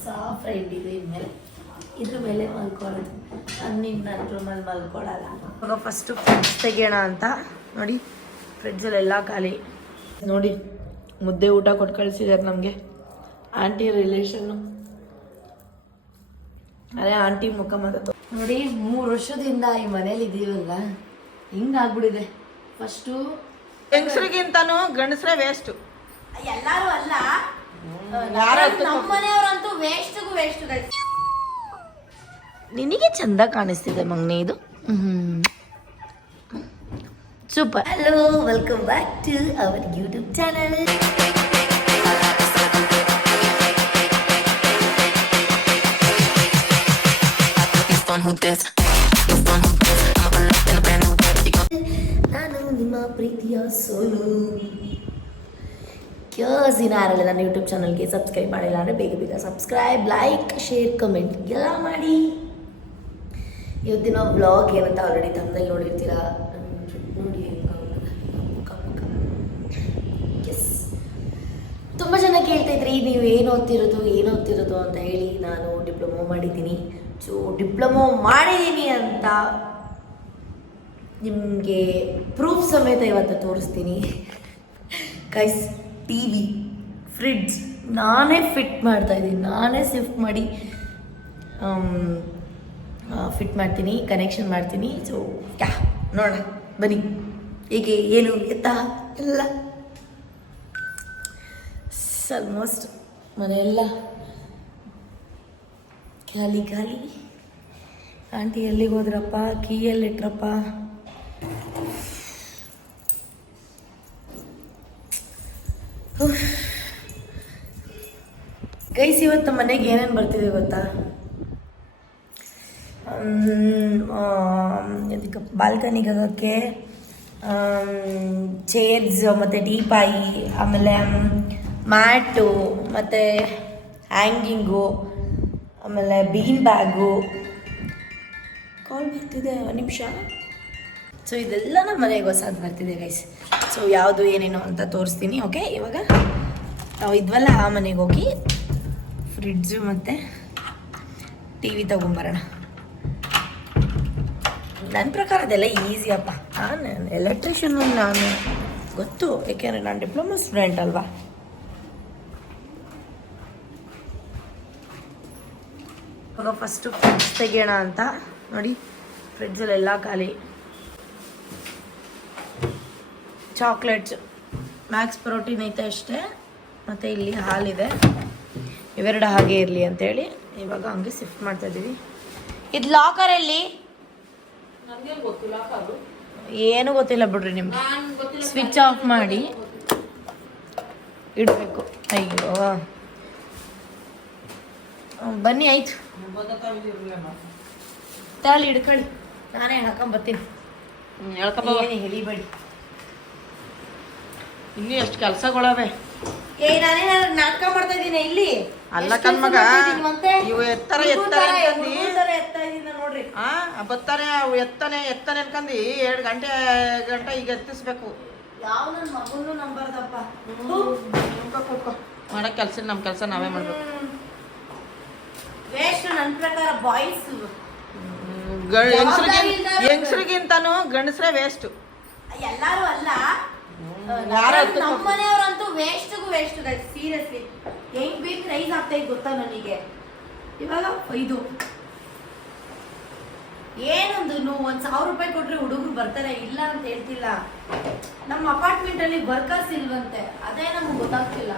ಹೊಸ ಫ್ರೆಂಡ್ ಇದೆ ಇನ್ಮೇಲೆ. ಇದ್ರ ಮೇಲೆ ಮಲ್ಕೊಳ್ಳೋದು. ನಾನು ನನ್ನ ರೂಮಲ್ಲಿ ಮಲ್ಕೊಳ್ಳಲ್ಲ. ಇವಾಗ ಫಸ್ಟು ಫ್ರಿಡ್ಜ್ ತೆಗಿಯೋಣ ಅಂತ. ನೋಡಿ ಫ್ರಿಡ್ಜಲ್ಲೆಲ್ಲ ಖಾಲಿ. ನೋಡಿ ಮುದ್ದೆ ಊಟ ಕೊಟ್ಟು ಕಳಿಸಿದ್ದಾರೆ ನಮಗೆ. ಆಂಟಿ ರಿಲೇಷನ್ನು ಅದೇ ಆಂಟಿ ಮುಖ ಮಾತಾಡ್ತು ನೋಡಿ ಮೂರು ವರ್ಷದಿಂದ ಈ ಮನೇಲಿ ಇದೀವಲ್ಲ. ಹಿಂಗಾಗ್ಬಿಡಿದೆ ಫಸ್ಟು ಹೆಂಗಸ್ರಿಗಿಂತನೂ ಗಂಡಸ್ರೇ ವೇಸ್ಟ್ ಎಲ್ಲರೂ ಅಲ್ಲ. ವೇಸ್ಟ್ಗೂ ವೇಸ್ಟ್ ನಿನಗೆ ಚಂದ ಕಾಣಿಸ್ತಿದೆ ಮಗ್ನೆ ಇದು. Super. Hello welcome back to our YouTube channel ನಾನು ನಿಮ್ಮ ಪ್ರೀತಿಯ ಸೋಲು. ದಿನ ಯಾರಲ್ಲ ನನ್ನ ಯೂಟ್ಯೂಬ್ ಚಾನಲ್ಗೆ ಸಬ್ಸ್ಕ್ರೈಬ್ ಮಾಡಿಲ್ಲ ಅಂದರೆ ಬೇಗ ಬೇಗ ಸಬ್ಸ್ಕ್ರೈಬ್ ಲೈಕ್ ಶೇರ್ ಕಮೆಂಟ್ ಎಲ್ಲ ಮಾಡಿ. ಇವತ್ತಿನ ಬ್ಲಾಗ್ ಏನಂತ ಆಲ್ರೆಡಿ ತಮ್ಮದಲ್ಲಿ ನೋಡಿರ್ತೀರ? ನೋಡಿ ಎಸ್ ತುಂಬ ಜನ ಕೇಳ್ತಾ ಇದ್ರಿ ನೀವು ಏನು ಓದ್ತಿರೋದು ಏನು ಓದ್ತಿರೋದು? ಅಂತ ಹೇಳಿ ನಾನು ಡಿಪ್ಲೊಮೊ ಮಾಡಿದ್ದೀನಿ. ಸೊ ಡಿಪ್ಲೊಮೊ ಮಾಡಿದ್ದೀನಿ ಅಂತ ನಿಮಗೆ ಪ್ರೂಫ್ ಸಮೇತ ಇವತ್ತು ತೋರಿಸ್ತೀನಿ. ಕೈಸ್ ಟಿ ವಿ ಫ್ರಿಡ್ಜ್ ನಾನೇ ಫಿಟ್ ಮಾಡ್ತಾ ಇದ್ದೀನಿ. ನಾನೇ ಶಿಫ್ಟ್ ಮಾಡಿ ಫಿಟ್ ಮಾಡ್ತೀನಿ ಕನೆಕ್ಷನ್ ಮಾಡ್ತೀನಿ. ಸೊ ಯಾ, ನೋಡೋಣ, ಬನ್ನಿ. ಹೇಗೆ, ಏನು, ಎತ್ತ, ಎಲ್ಲ. ಆಲ್ಮೋಸ್ಟ್ ಮನೆಯೆಲ್ಲ ಖಾಲಿ ಖಾಲಿ. ಆಂಟಿ ಎಲ್ಲಿಗೆ ಹೋದ್ರಪ್ಪ? ಕೀ ಎಲ್ಲಿಟ್ರಪ್ಪ? ಗೈಸ್, ಇವತ್ತು ಮನೆಗೆ ಏನೇನು ಬರ್ತಿದೆ ಗೊತ್ತಾ? ಇದಕ್ಕೆ ಬಾಲ್ಕನಿಗೆ ಹೋಗೋಕ್ಕೆ ಚೇರ್ಸ್ ಮತ್ತು ಟೀಪಾಯಿ, ಆಮೇಲೆ ಮ್ಯಾಟು, ಮತ್ತು ಹ್ಯಾಂಗಿಂಗು ಆಮೇಲೆ ಬೀನ್ ಬ್ಯಾಗು ಕಾಲ್ ಬರ್ತಿದೆ ನಿಮಿಷ. ಸೊ ಇದೆಲ್ಲ ನಮ್ಮ ಮನೆಗೆ ಹೊಸದು ಬರ್ತಿದೆ ಗೈಸ್ ಸೊ ಯಾವುದು ಏನೇನು ಅಂತ ತೋರಿಸ್ತೀನಿ ಓಕೆ ಇವಾಗ, ನಾವು ಇದ್ವಲ್ಲ ಆ ಮನೆಗೆ ಹೋಗಿ ಫ್ರಿಡ್ಜು ಮತ್ತು ಟಿ ವಿ ತೊಗೊಂಬರೋಣ. ನನ್ನ ಪ್ರಕಾರ ಅದೆಲ್ಲ ಈಸಿ ಅಪ್ಪ. ನಾನು ಎಲೆಕ್ಟ್ರಿಷಿಯನ್ ನಾನು. ಗೊತ್ತು, ಏಕೆಂದರೆ ನಾನು ಡಿಪ್ಲೊಮಾ ಸ್ಟೂಡೆಂಟ್ ಅಲ್ವಾ? ಇವಾಗ ಫಸ್ಟು ಫ್ರಿಡ್ಜ್ ತೆಗಿಯೋಣ ಅಂತ. ನೋಡಿ ಫ್ರಿಡ್ಜಲ್ಲೆಲ್ಲ ಖಾಲಿ. ಚಾಕ್ಲೇಟ್ಸ್ ಮ್ಯಾಕ್ಸ್ ಪ್ರೋಟೀನ್ ಐತೆ ಅಷ್ಟೇ. ಮತ್ತು ಇಲ್ಲಿ ಹಾಲಿದೆ. ಇವೆರಡು ಹಾಗೆ ಇರಲಿ ಅಂತೇಳಿ ಇವಾಗ ಹಂಗೆ ಶಿಫ್ಟ್ ಮಾಡ್ತಾ ಇದ್ದೀವಿ. ಇದು ಲಾಕರಲ್ಲಿ ಏನು ಗೊತ್ತಿಲ್ಲ ಬಿಡ್ರಿ ನಿಮ್ಗೆ. ಸ್ವಿಚ್ ಆಫ್ ಮಾಡಿ ಇಡಬೇಕು. ಅಯ್ಯೋ. ಬನ್ನಿ ಆಯ್ತು. ತಾಲಿ ಹಿಡ್ಕೊಳ್ಳಿ. ನಾನೇ ಹಾಕೊಂಬರ್ತೀನಿ ಹೇಳಿಬೇಡಿ ಇನ್ನೂ ಎಷ್ಟು ಕೆಲಸಗಳವೆ? ಏ ನಾನೇ ನಾಟಕ ಮಾಡ್ತಾ ಇದ್ದೀನಿ ಇಲ್ಲಿ. ಅಲ್ಲ ಎಷ್ಟ್ ಕಣ್ಮಗ, ಕೆಲ್ಸ ಮಾಡ್ತಿದೀನಿ ಮತ್ತೆ? ಇವು ಎತ್ತರ ಹುಡುಗ್ರ ಎತ್ತರ ಥರ- ಅಂತಂದಿ. ಹುಡುಗ್ರ ಥರ ಎತ್ತಾ ಇದೀನಿ ನೋಡ್ರಿ. ಆ ಬರ್ತಾನೆ ಅವು ಎತ್ತಾನೆ ಎತ್ತಾನೆ ಅನ್ಕಂದು. ಎರಡು ಗಂಟೆ ಗಂಟೆ ಈಗ ಎತ್ತಿಸ್ಬೇಕು. ಯಾವ ನನ್ನ ಮಗನೂ ನಂಬರ್ದಪ್ಪ. ಕೂತ್ಕೋ, ಕೂತ್ಕೋ. ಮಾಡೋ ಕೆಲಸ ನಮ್ಮ ಕೆಲಸ ನಾವೇ ಮಾಡ್ಬೇಕು. ವೇಸ್ಟ್ ನನ್ನ ಪ್ರಕಾರ ಬಾಯ್ಸ್ ಹೆಂಗಸ್ರಿಗಿಂತ ಇಲ್ದೇ ಹೆಂಗಸ್ರಿಗಿಂತನೂ ಗಂಡಸ್ರೇ ವೇಸ್ಟ್ ಎಲ್ಲಾರು ಅಲ್ಲ. ಯಾರೋ ನಮ್ಮ- ನಮ್ಮ ಮನೆಯವರಂತೂ ವೇಸ್ಟ್ಗೂ ವೇಸ್ಟ್ ಸೀರಿಯಸ್ಲಿ ಹೆಂಗ್ ಬೇಕು ರೈಸ್ ಆಗ್ತಾ ಗೊತ್ತಾ ನನಗೆ? ಇವಾಗ ಇದು. ಏನೊಂದು ಒಂದ್ ಸಾವಿರ ರೂಪಾಯಿ ಕೊಟ್ರೆ ಹುಡುಗರು ಬರ್ತಾರೆ ಇಲ್ಲ ಅಂತ ಹೇಳ್ತಿಲ್ಲ. ನಮ್ಮ ಅಪಾರ್ಟ್ಮೆಂಟ್ ಅಲ್ಲಿ ವರ್ಕರ್ಸ್ ಇಲ್ವಂತೆ ಅದೇ ನಮ್ಗೆ ಗೊತ್ತಾಗ್ತಿಲ್ಲ.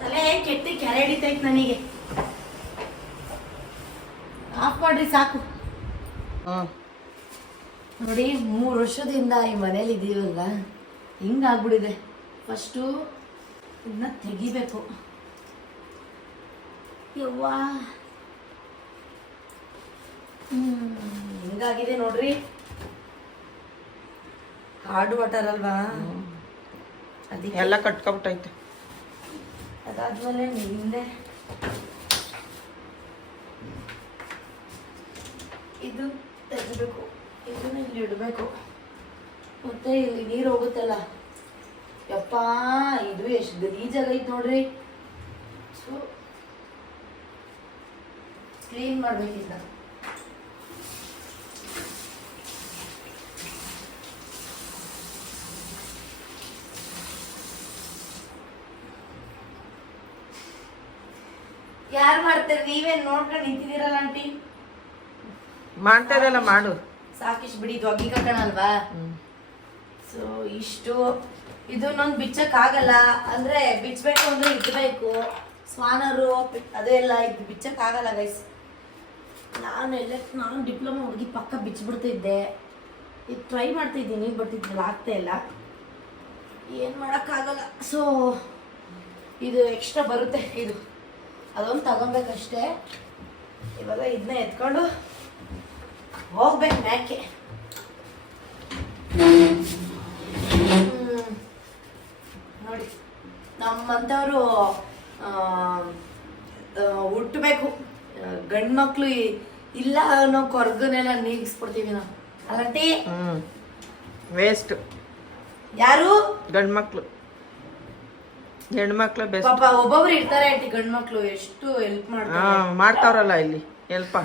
ತಲೆ ಕೆಟ್ಟಿ ಕೆರೆ ಹಿಡಿತೈತೆ ನನಗೆ. ಆಫ್ ಮಾಡ್ರಿ ಸಾಕು. ಹಾಂ. ನೋಡಿ ಮೂರು ವರ್ಷದಿಂದ ಈ ಮನೇಲಿ ಇದೀವಲ್ಲ ಹಿಂಗಾಗ್ಬಿಟ್ಟಿದೆ. ಫಸ್ಟು ಇದನ್ನ ತೆಗಿಬೇಕು. ಯವ್ವಾ. ಹ್ಮ್, ಹಿಂಗಾಗಿದೆ ನೋಡ್ರಿ? ಹಾರ್ಡ್ ವಾಟರ್ ಅಲ್ವಾ? ಅದಕ್ಕೆ ಎಲ್ಲ ಕಟ್ಕೊಬಿಟ್ಟೈತೆ ಅದಾದ್ಮೇಲೆ ಹಿಂದೆ ಇದು ತೆಗಿಬೇಕು. ಇದನ್ನ ಇಲ್ಲಿ ಇಡಬೇಕು. ಮತ್ತೆ ಇಲ್ಲಿ ನೀರು ಹೋಗುತ್ತಲ್ಲ? ಯಪ್ಪ ಇದು ಎಷ್ಟು ಗಲೀಜಾಗೈತೆ ನೋಡ್ರಿ. ಕ್ಲೀನ್ ಮಾಡ್ಬೇಕಿಲ್ಲ ಯಾರು ಮಾಡ್ತಾರೆ? ನೀವೇನ್ ನೋಡ್ಕೊಂಡು ನಿಂತಿದ್ದೀರಲ್ಲ ಆಂಟಿ? ಮಾಡ್ತಾರಲ್ಲ ಮಾಡು. ಸಾಕಿಷ್ಟು ಬಿಡಿ ಇದು ಅಗ್ಗಿ ಕಟ್ಟಣ ಅಲ್ವಾ? ಸೊ ಇಷ್ಟು. ಇದನ್ನೊಂದು ಬಿಚ್ಚಕ್ ಆಗಲ್ಲ ಅಂದ್ರೆ ಬಿಚ್ಚಬೇಕು ಅಂದ್ರೆ ಇಡ್ಬೇಕು. ಸ್ವಾನರು ಅದೆಲ್ಲ ಇದು ಬಿಚ್ಚಕ್ ಆಗಲ್ಲ ಗೈಸ್ ನಾನು ಎಲ್ಲ ನಾನು ಡಿಪ್ಲೊಮಾ ಹುಡುಗಿ ಪಕ್ಕ ಬಿಚ್ಚಿಬಿಡ್ತಿದ್ದೆ ಇದು ಟ್ರೈ ಮಾಡ್ತಿದ್ದೀನಿ ಬಟ್ ಇದ್ರಲ್ಲಿ ಆಗ್ತಾ ಇಲ್ಲ. ಏನು ಮಾಡೋಕ್ಕಾಗಲ್ಲ. ಸೊ ಇದು ಎಕ್ಸ್ಟ್ರಾ ಬರುತ್ತೆ, ಇದು. ಅದೊಂದು ತಗೊಬೇಕಷ್ಟೇ. ಇವಾಗ ಇದನ್ನ ಎತ್ಕೊಂಡು ಹೋಗ್ಬೇಕು ಮ್ಯಾಕೆ. ನೋಡಿ ನಮ್ಮಂಥವ್ರು ಹುಟ್ಟಬೇಕು. ಗಂಡು ಮಕ್ಕಳು ಇಲ್ಲ ಅನ್ನೋ ಕೊರ್ಗನೆಲ್ಲ ನೀಗಿಸ್ಬಿಡ್ತೀವಿ ನಾವು. ಅಲ್ಲಂಟಿ ವೇಸ್ಟ್ ಯಾರು? ಗಂಡು ಮಕ್ಕಳು ಹೆಣ್ಮಕ್ಳು ಬೆಸ್ಟ್ ಪಾಪ ಒಬ್ಬೊಬ್ರು ಇರ್ತಾರೆ ಆಂಟಿ ಗಂಡು ಮಕ್ಳು ಎಷ್ಟು ಹೆಲ್ಪ್ ಮಾಡ್ತಾರೆ. ಹಾಂ ಮಾಡ್ತಾವ್ರಲ್ಲ ಇಲ್ಲಿ. ಹೆಲ್ಪ್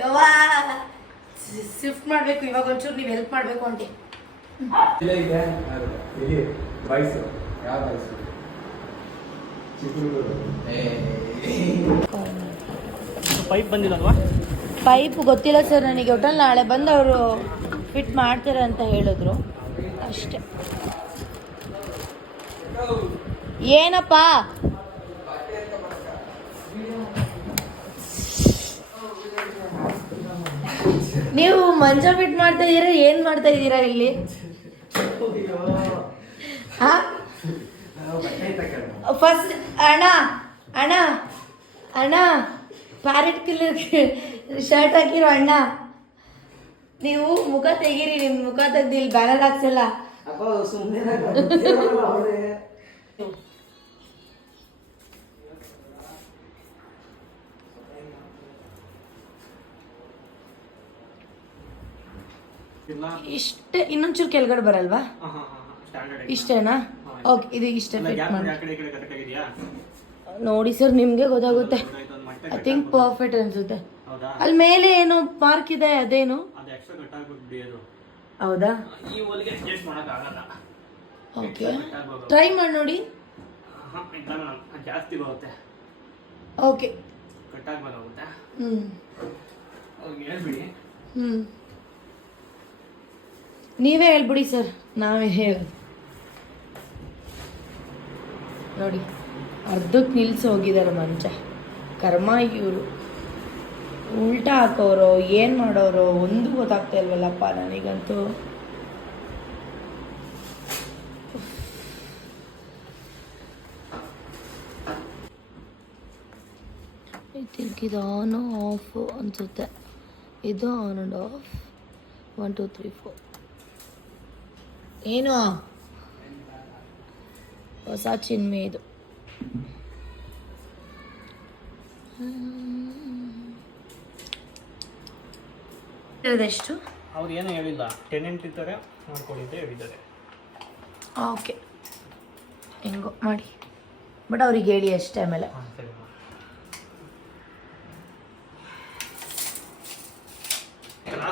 ಯವ್ವಾ ಶಿಫ್ಟ್ ಮಾಡಬೇಕು ಇವಾಗ ಒಂಚೂರು ನೀವು ಹೆಲ್ಪ್ ಮಾಡಬೇಕು ಆಂಟಿ. ಇಲ್ಲ ಇದೆ ಅದು ಇಲ್ಲಿ ಯಾವ ಪೈಪ್ ಬಂದಿಲ್ಲಲ್ವಾ? ಪೈಪ್ ಗೊತ್ತಿಲ್ಲ ಸರ್ ನನಗೆ. ಒಟ್ಟಲ್ಲಿ ನಾಳೆ ಬಂದು ಅವರು ಫಿಟ್ ಮಾಡ್ತಾರೆ ಅಂತ ಹೇಳಿದ್ರು. ಅಷ್ಟೆ. ಏನಪ್ಪ? ನೀವು ಮಂಚ ಫಿಟ್ ಮಾಡ್ತಾ ಇದ್ದೀರಾ? ಏನ್ ಮಾಡ್ತಾ ಇದ್ದೀರಾ ಇಲ್ಲಿ? ಫಸ್ಟ್ ಅಣ್ಣ ಅಣ್ಣ ಅಣ್ಣ ಪ್ಯಾರೆಟ್ ಕಲರ್ ಶರ್ಟ್ ಹಾಕಿರೋ ಅಣ್ಣ. ನೀವು ಮುಖ ತೆಗೀರಿ ನಿಮ್ಮ ಮುಖ ತೆಗ್ದು ಇಲ್ಲಿ ಬ್ಯಾನರ್ ಹಾಕ್ಸಲ್ಲ. ಇಷ್ಟ ಇನ್ನೊಂಚೂರು ಕೆಳಗಡೆ ಬರಲ್ವಾ? ಇಷ್ಟೇನಾ? ಓಕೆ ಇದು ಇಷ್ಟೇ ನೋಡಿ ಸರ್ ನಿಮ್ಗೆ ಗೊತ್ತಾಗುತ್ತೆ. ಐ ಥಿಂಕ್ ಪರ್ಫೆಕ್ಟ್ ಅನ್ಸುತ್ತೆ. ಅಲ್ಲಿ ಮೇಲೆ ಏನೋ ಪಾರ್ಕ್ ಇದೆ ಅದೇನು? ಹೌದಾ? ಓಕೆ ಟ್ರೈ ಮಾಡಿ ನೋಡಿ. ಜಾಸ್ತಿ ಬರುತ್ತೆ. ಓಕೆ ಕಟ್ ಹ್ಞೂ ಹೇಳ್ಬಿಡಿ. ಹ್ಮ್. ನೀವೇ ಹೇಳ್ಬಿಡಿ ಸರ್, ನಾವೇ ಹೇಳಿ ನೋಡಿ, ಅರ್ಧಕ್ಕೆ ನಿಲ್ಸಿ ಹೋಗಿದ್ದಾರೆ ಮಂಚ. ಕರ್ಮ ಇವರು. ಉಲ್ಟಾ ಹಾಕೋರು, ಏನು ಮಾಡೋರು, ಒಂದು ಗೊತ್ತಾಗ್ತಾ ಇಲ್ವಲ್ಲಪ್ಪ ನನಗಂತೂ. ಇದು ಆನ್ ಆಫ್ ಅನಿಸುತ್ತೆ. ಇದು on and off one two three four ಏನು? ಹೊಸ ಚಿನ್ಮೆ ಇದು. ಎಷ್ಟು? ಅವ್ರು ಏನು ಹೇಳಿಲ್ಲ. ಟೆನೆಂಟ್ ಇರ್ತಾರೆ ಅಂತ ಹೇಳಿದ್ದಾರೆ. ಓಕೆ. ಹೆಂಗೋ ಮಾಡಿ. ಬಟ್ ಅವ್ರಿಗೆ ಹೇಳಿ ಅಷ್ಟೇ ಆಮೇಲೆ.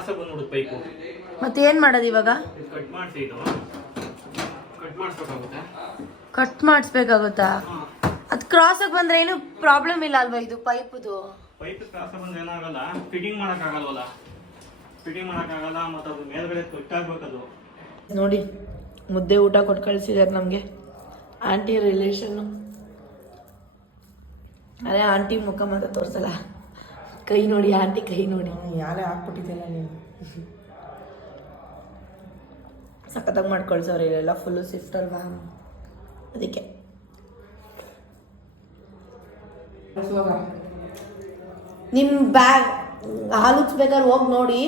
ಬಂದ್ಬಿಡುತ್ತೆ ಪೈಪು. ಮತ್ತೆ ಏನು ಮಾಡೋದು ಇವಾಗ? ಕಟ್ ಮಾಡಿಸಿ ಕಟ್ ಮಾಡಿಸ್ಬೇಕಾಗುತ್ತೆ. ಕಟ್ ಮಾಡಿಸ್ಬೇಕಾಗುತ್ತಾ? ಅದ್ ಅದು ಕ್ರಾಸಾಗಿ ಬಂದರೆ ಏನು ಪ್ರಾಬ್ಲಮ್ ಇಲ್ಲ ಅಲ್ವಾ ಇದು ಪೈಪುದು? ಪೈಪ್ ಕ್ರಾಸ್ ಬಂದ್ರೆ ಏನಾಗಲ್ಲ ಫಿಟ್ಟಿಂಗ್ ಮಾಡೋಕ್ಕಾಗಲ್ವಲ್ಲ? ಫಿಟ್ಟಿಂಗ್ ಮಾಡೋಕ್ಕಾಗಲ್ಲ ಮತ್ತು ಅದು ಮೇಲ್ಗಡೆ ಕಟ್ಟಾಗ್ಬೇಕದು ನೋಡಿ ಮುದ್ದೆ ಊಟ ಕೊಟ್ಟು ಕಳಿಸಿದ್ದಾರೆ ನಮಗೆ. ಆಂಟಿ ರಿಲೇಷನ್ನು ಅದೇ ಆಂಟಿ ಮುಖ ಮಾತ್ರ ತೋರಿಸಲ್ಲ. ಕೈ ನೋಡಿ ಆಂಟಿ ಕೈ ನೋಡಿ. ಯಾರೇ ಹಾಕ್ಬಿಟ್ಟಿದ್ದೆಲ್ಲ ನೀನು ಸಖತ್ತಾಗಿ ಮಾಡಿ ಕಳ್ಸೋರು ಇಲ್ಲೆಲ್ಲ ಫುಲ್ಲು ಶಿಫ್ಟ್ ಅಲ್ವಾ? ಅದಕ್ಕೆ. ನಿಮ್ಮ ಬ್ಯಾಗ್ ಹಾಲುಕ್ಸ್ ಹೋಗಿ ನೋಡಿ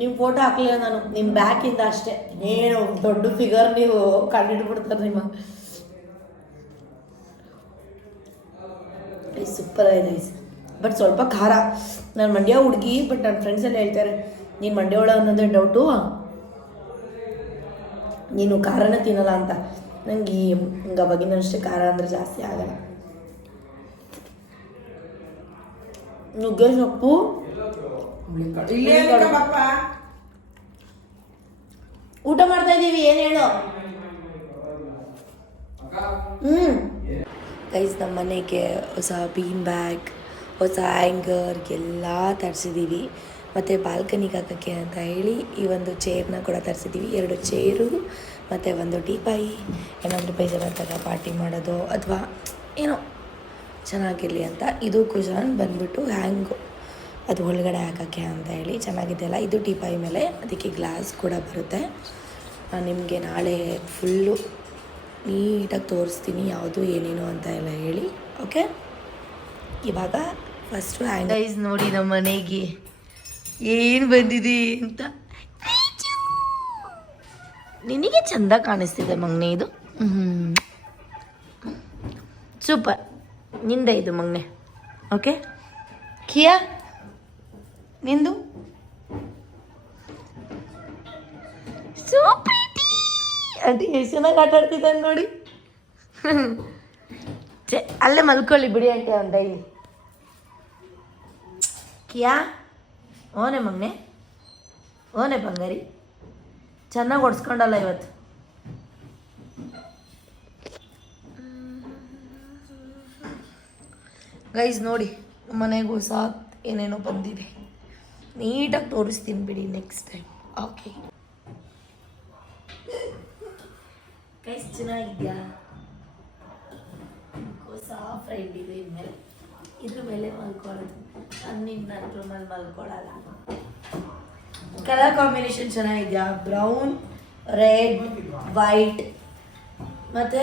ನಿಮ್ಮ ಫೋಟೋ ಹಾಕಲಿಲ್ಲ ನಾನು. ನಿಮ್ಮ ಬ್ಯಾಕಿಂದ ಅಷ್ಟೇ. ಏನು ದೊಡ್ಡ ಫಿಗರ್ ನೀವು ಕಂಡಿಡ್ಬಿಡ್ತಾರೆ ನಿಮ್ಮ. ಸೂಪರ್ ಆಗಿದೆ ಬಟ್ ಸ್ವಲ್ಪ ಖಾರ. ನಾನು ಮಂಡ್ಯ ಹುಡುಗಿ ಬಟ್ ನನ್ನ ಫ್ರೆಂಡ್ಸ್ ಎಲ್ಲ ಹೇಳ್ತಾರೆ ನೀನು ಮಂಡ್ಯ ಒಳ ಅನ್ನೋದೇ ಡೌಟು ನೀನು ಖಾರನೇ ತಿನ್ನಲ್ಲ ಅಂತ. ನಂಗೆ ಈ ಹಂಗೆ ಅವಾಗಿನ ಅಷ್ಟೇ ಖಾರ ಅಂದ್ರೆ ಜಾಸ್ತಿ ಆಗಲ್ಲ. ನುಗ್ಗೆ ಸೊಪ್ಪು. ಊಟ ಮಾಡ್ತಾ ಇದ್ದೀವಿ ಏನು ಹೇಳು? ಹ್ಞೂ ಗೈಸ್ ನಮ್ಮ ಮನೆಗೆ ಹೊಸ ಬೀನ್ ಬ್ಯಾಗ್ ಹೊಸ ಆ್ಯಂಗರ್ಗೆಲ್ಲ ಎಲ್ಲ ತರಿಸಿದ್ದೀವಿ ಮತ್ತು ಬಾಲ್ಕನಿಗೆ ಹಾಕೋಕ್ಕೆ ಅಂತ ಹೇಳಿ ಈ ಒಂದು ಚೇರ್ನ ಕೂಡ ತರಿಸಿದ್ದೀವಿ ಎರಡು ಚೇರು ಮತ್ತು ಒಂದು ಟೀಪಾಯಿ ಏನಾದರೂ ಬೇಜಾರಾದಾಗ ಪಾರ್ಟಿ ಮಾಡೋದು ಅಥವಾ ಏನೋ ಚೆನ್ನಾಗಿರಲಿ ಅಂತ. ಇದು ಕುಜಾನ್ ಬಂದ್ಬಿಟ್ಟು ಹ್ಯಾಂಗು ಅದು ಒಳಗಡೆ ಹಾಕೋಕ್ಕೆ ಅಂತ ಹೇಳಿ ಚೆನ್ನಾಗಿದೆಯಲ್ಲ ಇದು ಟೀಪಾಯಿ ಮೇಲೆ ಅದಕ್ಕೆ ಗ್ಲಾಸ್ ಕೂಡ ಬರುತ್ತೆ. ನಿಮಗೆ ನಾಳೆ ಫುಲ್ಲು ನೀಟಾಗಿ ತೋರಿಸ್ತೀನಿ ಯಾವುದು ಏನೇನು ಅಂತ ಎಲ್ಲ ಹೇಳಿ. ಓಕೆ ಇವಾಗ ಫಸ್ಟು ಹ್ಯಾಂಗೈಸ್ ನೋಡಿ ನಮ್ಮ ಮನೆಗೆ. ಏನು ಬಂದಿದೆ ಅಂತ? ನಿನಗೆ ಚಂದ ಕಾಣಿಸ್ತಿದೆ ಮಗ್ನೆ ಇದು. ಸೂಪರ್. ನಿಂದ ಇದು ಮಗ್ನೆ. ಓಕೆ ಕಿಯಾ? ನಿಂದು? ಅದು ಎಷ್ಟು ಚೆನ್ನಾಗಿ ಆಟ ಆಡ್ತಿದ್ದಾನೆ ನೋಡಿ. ಅಲ್ಲೇ ಮಲ್ಕೊಳ್ಳಿ ಬಿಡಿ ಆಂಟಿ ಅವ್ನು ಡೈಲಿ. ಕಿಯಾ? ಓನೆ ಮಗ್ನೆ. ಓನೆ ಬಂಗಾರಿ. ಚೆನ್ನಾಗಿ ಹೊಡ್ಸ್ಕೊಂಡಲ್ಲ ಇವತ್ತು ಗೈಸ್ ನೋಡಿ, ಮನೆಗೂ ಸಾತ್ ಏನೇನೋ ಬಂದಿದೆ. ನೀಟಾಗಿ ತೋರಿಸ್ತೀನಿ ಬಿಡಿ ನೆಕ್ಸ್ಟ್ ಟೈಮ್ ಓಕೆ ಗೈಸ್ ಚೆನ್ನಾಗಿದ್ಯಾ? ಹೊಸ ಫ್ರೆಂಡ್ ಇದೆ ಇನ್ಮೇಲೆ. ಇದ್ರ ಮೇಲೆ ಮಲ್ಕೊಳ್ಳೋದು. ನಾನು ನಿನ್ನ ರೂಮಲ್ಲಿ ಮಲ್ಕೊಳ್ಳಲ್ಲ. ಕಲರ್ ಕಾಂಬಿನೇಷನ್ ಚೆನ್ನಾಗಿದೆಯಾ? Brown, red, white. ಮತ್ತು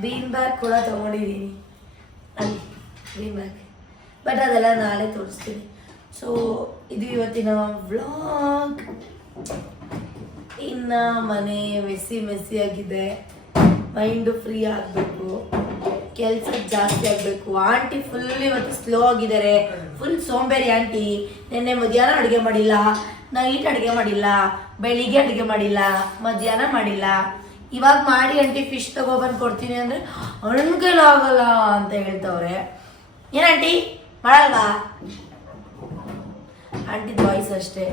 ಬೀನ್ ಬ್ಯಾಗ್ ಕೂಡ ತೊಗೊಂಡಿದ್ದೀನಿ ಅಲ್ಲಿ, ಬೀನ್ ಬ್ಯಾಗ್. ಬಟ್ ಅದೆಲ್ಲ ನಾಳೆ ತೋರಿಸ್ತೀನಿ. ಸೊ ಇದು ಇವತ್ತಿನ ವ್ಲಾಗ್. ಇನ್ನು ಮನೆ ಮೆಸ್ಸಿ ಮೆಸ್ಸಿ ಆಗಿದೆ. ಮೈಂಡು ಫ್ರೀ ಆಗಬೇಕು. ಕೆಲಸ ಜಾಸ್ತಿ ಆಗಬೇಕು. ಆಂಟಿ ಫುಲ್ ಇವತ್ತು ಸ್ಲೋ ಆಗಿದ್ದಾರೆ. ಫುಲ್ ಸೋಂಬೇರಿ ಆಂಟಿ. ನಿನ್ನೆ ಮಧ್ಯಾಹ್ನ ಅಡುಗೆ ಮಾಡಿಲ್ಲ. ನೈಟ್ ಅಡುಗೆ ಮಾಡಿಲ್ಲ. ಬೆಳಿಗ್ಗೆ ಅಡುಗೆ ಮಾಡಿಲ್ಲ. ಮಧ್ಯಾಹ್ನ ಮಾಡಿಲ್ಲ. ಇವಾಗ ಮಾಡಿ ಆಂಟಿ ಫಿಶ್ ತಗೋಬಂದು ಕೊಡ್ತೀನಿ ಅಂದರೆ ಕೈಲೂ ಆಗಲ್ಲ ಅಂತ ಹೇಳ್ತವ್ರೆ. ಆಂಟಿ? ಮಾಡಲ್ವಾ? ಆಂಟಿ ವಾಯ್ಸ್ ಅಷ್ಟೇ.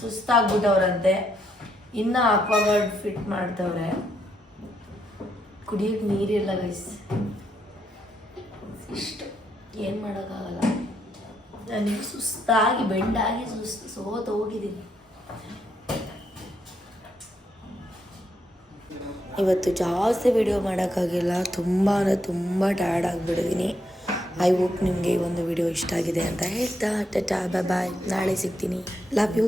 ಸುಸ್ತಾಗ್ಬಿಟ್ಟವ್ರಂತೆ. ಇನ್ನು ಅಕ್ವಾಗಾರ್ಡ್ ಫಿಟ್ ಮಾಡ್ತವ್ರೆ. ಕುಡಿಯೋಕೆ ನೀರಿಲ್ಲ ಗೈಸ್ ಇಷ್ಟು. ಏನು ಮಾಡೋಕ್ಕಾಗಲ್ಲ. ನನಗೆ ಸುಸ್ತಾಗಿ, ಬೆಂಡಾಗಿ ಸುಸ್ತು ಸೋತ ಹೋಗಿದ್ದೀನಿ. ಇವತ್ತು ಜಾಸ್ತಿ ವಿಡಿಯೋ ಮಾಡೋಕ್ಕಾಗಿಲ್ಲ. ತುಂಬ ಅಂದರೆ ತುಂಬ ಟಯರ್ಡ್ ಆಗಿಬಿಡಿದ್ದೀನಿ ಐ ಹೋಪ್ ನಿಮಗೆ ಈ ಒಂದು ವಿಡಿಯೋ ಇಷ್ಟ ಆಗಿದೆ ಅಂತ ಹೇಳ್ತಾ, ಟಾಟಾ ಬಾಯ್ ನಾಳೆ ಸಿಗ್ತೀನಿ. Love you